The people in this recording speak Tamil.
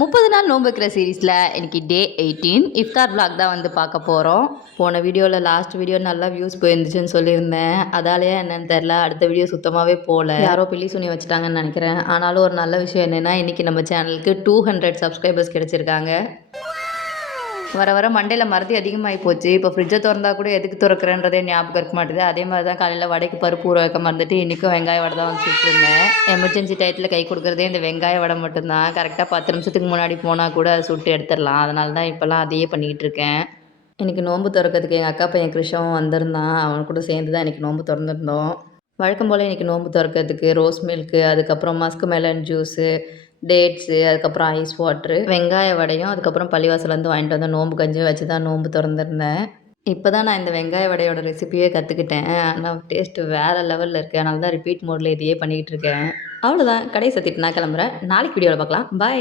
30 நாள் நோன்பு வைக்கிற சீரீஸில் இன்னைக்கு டே 18 இஃப்தார் vlog தான் வந்து பார்க்க போகிறோம். போன வீடியோவில் லாஸ்ட் வீடியோ நல்லா வியூஸ் போயிருந்துச்சுன்னு சொல்லியிருந்தேன். அதாலேயே என்னன்னு தெரில, அடுத்த வீடியோ சுத்தமாகவே போகல. யாரோ பில்லி சுனி வச்சுட்டாங்கன்னு நினைக்கிறேன். ஆனாலும் ஒரு நல்ல விஷயம் என்னென்னா இன்றைக்கி நம்ம சேனலுக்கு 200 சப்ஸ்கிரைபர்ஸ் கிடச்சிருக்காங்க. வர வர மண்டையில் மறதி அதிகமாகி போச்சு. இப்போ ஃப்ரிட்ஜை திறந்தா கூட எதுக்கு திறக்கிறேன்றதே ஞாபகம் இருக்க மாட்டேது. அதே மாதிரி தான் காலையில் வடைக்கு பருப்பு ஊற வைக்க மறந்துட்டு இன்றைக்கும் வெங்காய வடை தான் வந்து சுட்டுருந்தேன். எமர்ஜென்சி டயத்தில் கை கொடுக்குறதே இந்த வெங்காய வடை மட்டும்தான். கரெக்டாக 10 நிமிஷத்துக்கு முன்னாடி போனால் கூட அதை சுட்டு எடுத்துடலாம். அதனால தான் இப்போல்லாம் அதையே பண்ணிக்கிட்டு இருக்கேன். இன்றைக்கி நோன்பு திறக்கிறதுக்கு எங்கள் அக்கா பையன் கிருஷ்ணவும் வந்திருந்தான். அவன் கூட சேர்ந்து தான் இன்றைக்கி நோன்பு திறந்துருந்தோம். வழக்கம் போல் இன்றைக்கி நோன்பு திறக்கிறதுக்கு ரோஸ் மில்க்கு, அதுக்கப்புறம் மஸ்க் மெலன் ஜூஸு, டேட்ஸு, அதுக்கப்புறம் ஐஸ் வாட்ரு, வெங்காய வடையும், அதுக்கப்புறம் பள்ளிவாசலேருந்து வாங்கிட்டு வந்த நோன்பு கஞ்சியும் வச்சு தான் நோன்பு திறந்துருந்தேன். இப்போ தான் நான் இந்த வெங்காய வடையோட ரெசிபியே கற்றுக்கிட்டேன். ஆனால் டேஸ்ட்டு வேறு லெவலில் இருக்குது. அதனால தான் ரிப்பீட் மோடில் இதையே பண்ணிக்கிட்டு இருக்கேன். அவ்வளோதான், கடையை சத்திட்டு நான் கிளம்புறேன். நாளைக்கு வீடியோவில் பார்க்கலாம். பாய்.